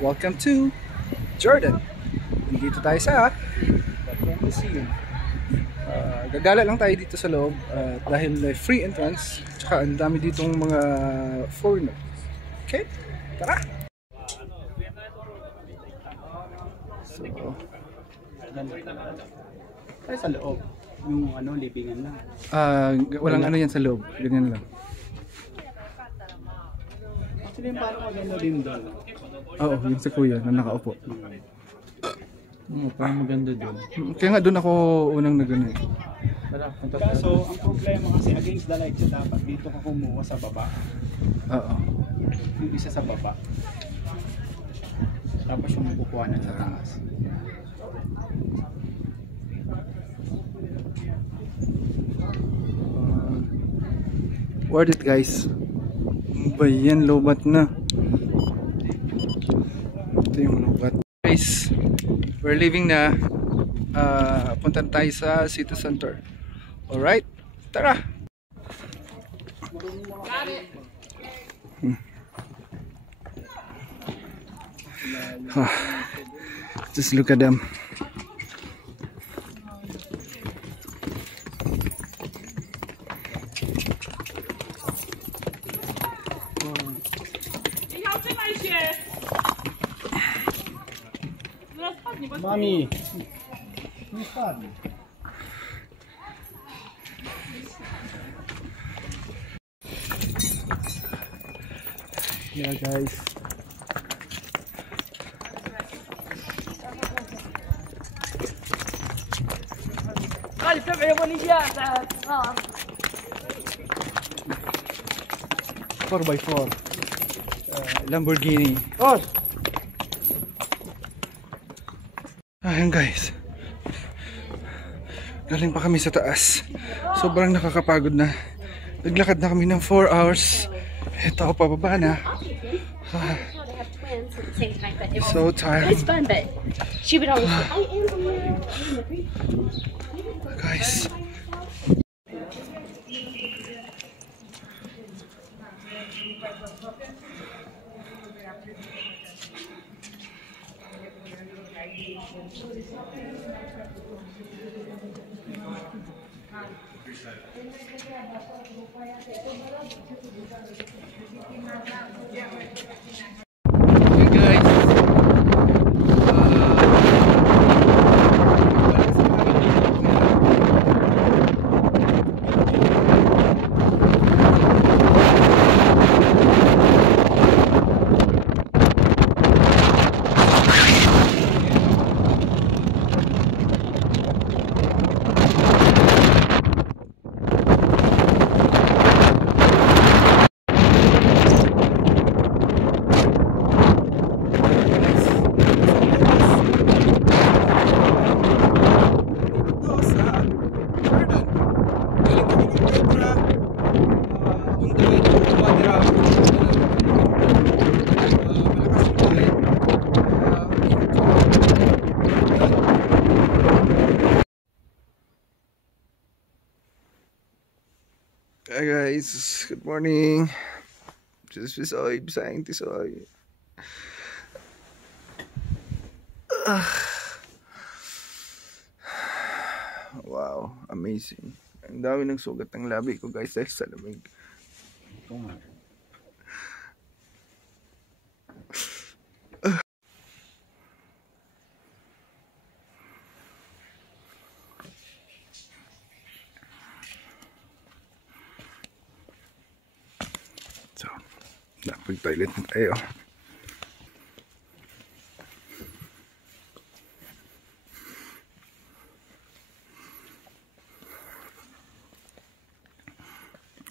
Welcome to Jordan. Nandito tayo sa museum. Gagala lang tayo dito sa loob dahil free entrance, tsaka ang dami ditong mga foreigners. Okay, tara! So, ay sa loob, yung libingan lang. walang ano yan sa loob, ganyan lang. Actually, parang maganda din doon. Oo, yung sa kuya na nakaupo. Parang maganda doon. Kaya nga doon ako unang nagano. Kaso, ang problema kasi against the light siya, dapat dito ka kumuha sa baba. Oo. Yung isa sa baba. Tapos yung kukuha na sa taas. Worth it, guys. Ba yan, lobat na. Ito yung lobat. Guys, we're leaving na. Punta tayo sa city center. Alright, tara! Just look at them. Mami! Nie spadnie. Yeah, guys. قال سبع يا بني جاء 4x4 Lamborghini. Ayan guys, galing pa kami sa taas, sobrang nakakapagod na. Naglakad na kami ng 4 hours. Ito ako pababa na. So tired. It's fun, but she would always say, I am guys. Hi guys, good morning. Just Tisoy, bisayang Tisoy. Wow, amazing. Ang dami ng sugat ng labi ko guys dahil sa lamig. So, napag-toilet na tayo.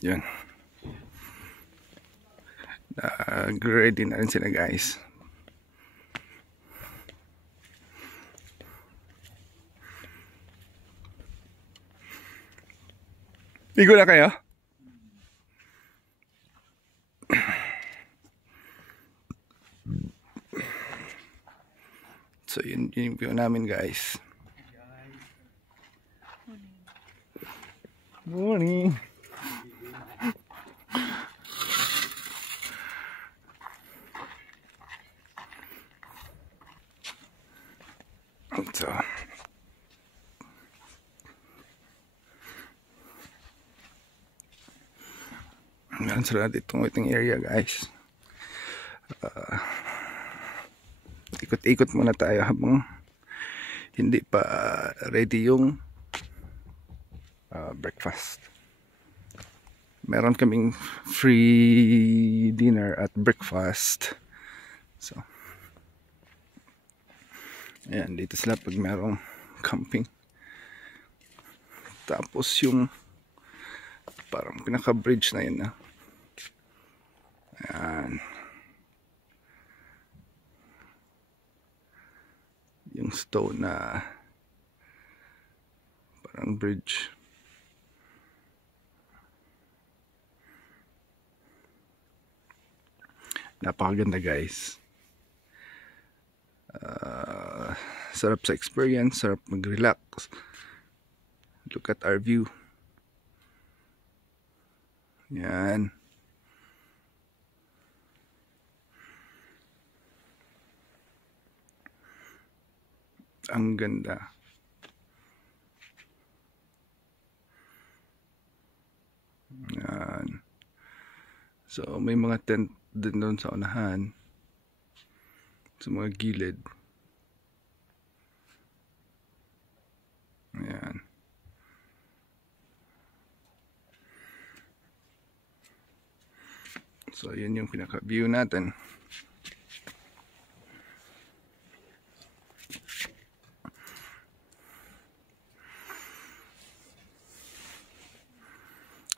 Yan. Nag-ready na rin sila guys. Ligo na kayo? So yun yung view namin guys. Morning. So, meron sila ditong waiting area, guys. Ikot-ikot muna tayo habang hindi pa ready yung breakfast. Meron kaming free dinner at breakfast. So, ayan, dito sila pag merong camping. Tapos yung parang pinaka-bridge na yun na. Ayan. Yung stone na parang bridge. Napakaganda, guys. Sarap sa experience, sarap mag-relax. Look at our view. Yan. Ang ganda. Yan. So, may mga tent din doon sa unahan. Sa mga gilid. Ayan. So, yun yung pinaka-view natin.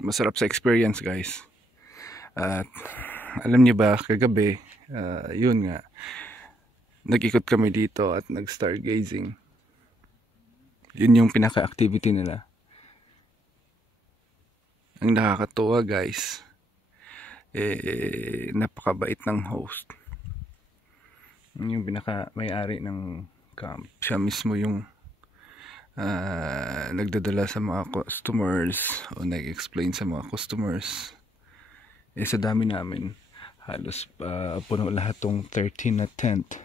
Masarap sa experience, guys. At alam niyo ba, kagabi, yun nga, nag-ikot kami dito at nag-stargazing. Yun yung pinaka-activity nila. Ang nakakatuwa, guys, napakabait ng host. Yung pinaka-may-ari ng camp. Siya mismo yung nagdadala sa mga customers o nag-explain sa mga customers. Sa dami namin, halos puno lahat tong 13 na tent.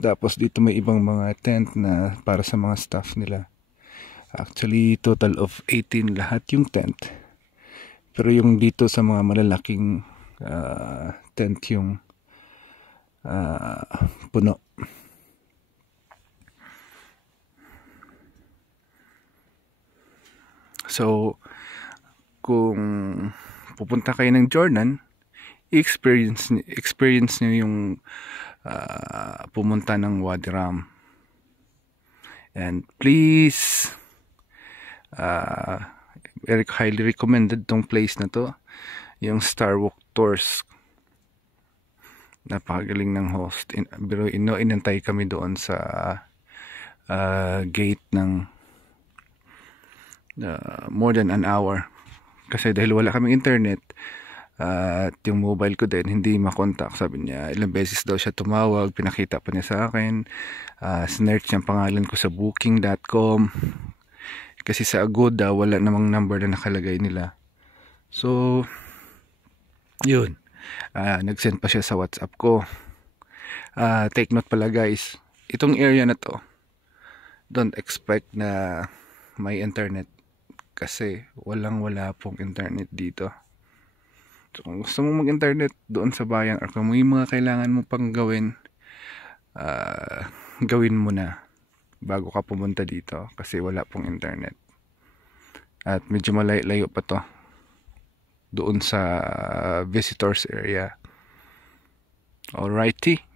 Tapos dito may ibang mga tent na para sa mga staff nila. Actually, total of 18 lahat yung tent. Pero yung dito sa mga malalaking tent yung puno. So, kung pupunta kayo ng Jordan, experience nyo yung pumunta ng Wadi Rum. And please, very highly recommended tong place na to, yung Star Walk Tours. Napakagaling ng host. Pero inantay kami doon sa gate ng more than an hour. Kasi dahil wala kaming internet, at yung mobile ko din hindi makontak. Sabi niya ilang beses daw siya tumawag, pinakita pa niya sa akin, sinearch yung pangalan ko sa booking.com kasi sa Agoda wala namang number na nakalagay nila. So yun, nag-send pa siya sa WhatsApp ko. Take note pala, guys, itong area na to, don't expect na may internet kasi wala pong internet dito. So, kung gusto mong mag-internet doon sa bayan or kung may mga kailangan mo pang gawin, gawin mo na bago ka pumunta dito kasi wala pong internet. At medyo malayo pa to doon sa visitors area. Alrighty.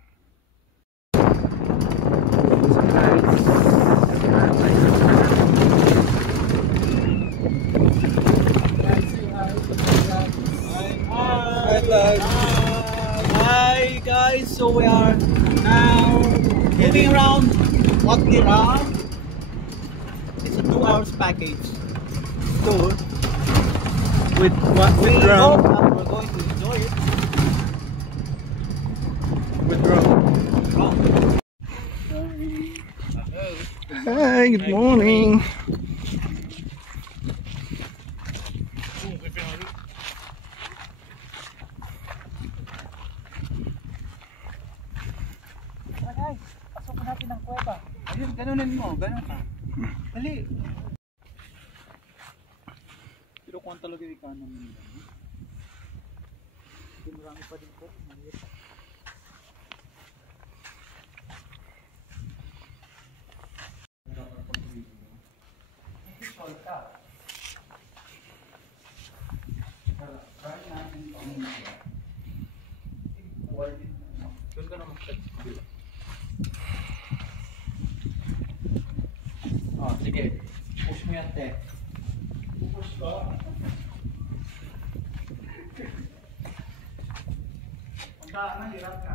Hi guys, so we are now moving around Wadi Rum. It's a 2 hours package tour with rum. We're going to enjoy it with rum. Hi, good morning. Pasok natin ang Ayun, ganunin mo. Ganun ka. Dali. Pero kung talaga yung kanan mo. Marami pa din po. Oh, sige. Push mo yan, te. Push ka. Punta na, hirap ka.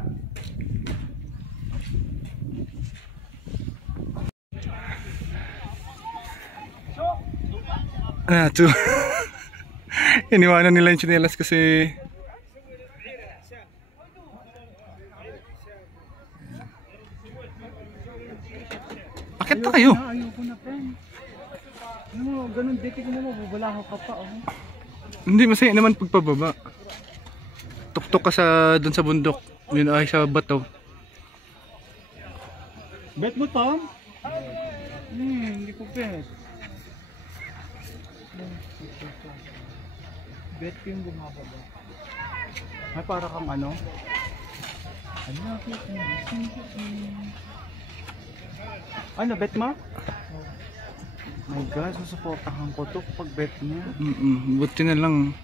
To. Iniwanan nila yung tsinelas kasi akit pa kayo. Ayoko na, friend. Ano mo, ganun, ditig mo, mabubalaho ka pa, oh. Hindi, masaya naman pagpababa. Tuktok ka sa dun sa bundok. Yun ay sa bato. Bet mo, Tom? Hindi ko bet. Bet ko yung bumababa. Ay, para kang ano? Ano, bet mo? My God, susuportahan ko to pag bet niya. Buti na lang.